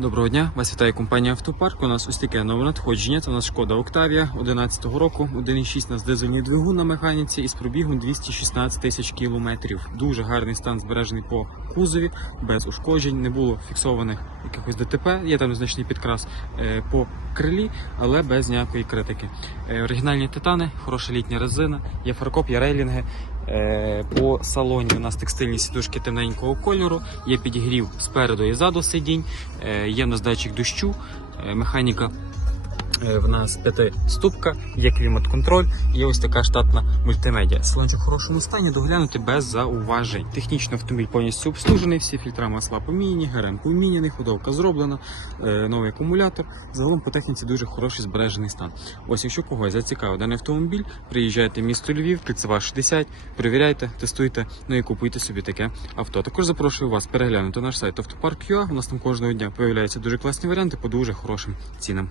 Доброго дня, вас вітає компанія Автопарк. У нас ось таке нове надходження. Це у нас шкода Октавія 11-го року, 1,6 на дизельний двигун на механіці із пробігом 216 тисяч кілометрів. Дуже гарний стан збережений по кузові, без ушкоджень, не було фіксованих якихось ДТП. Є там значний підкрас е, по крилі, але без ніякої критики. Е, Оригінальні титани, хороша літня резина, є фаркоп, є рейлінги. Е, По салоні у нас текстильні сідушки темненького кольору, є підігрів спереду і ззаду сидінь, е, є датчик дощу, е, механіка в нас п'ятиступка, є клімат-контроль, є ось така штатна мультимедіа. Салон в хорошому стані, доглянути без зауважень. Технічно автомобіль повністю обслужений, всі фільтра масла поміняні, ГРМ поміняний, ходовка зроблена, е, новий акумулятор. Загалом по техніці дуже хороший збережений стан. Ось якщо когось зацікавив даний автомобіль, приїжджайте в місто Львів, кільцева 60, перевіряйте, тестуйте, ну і купуйте собі таке авто. Також запрошую вас переглянути наш сайт Автопарк.ua. У нас там кожного дня появляються дуже класні варіанти по дуже хорошим цінам.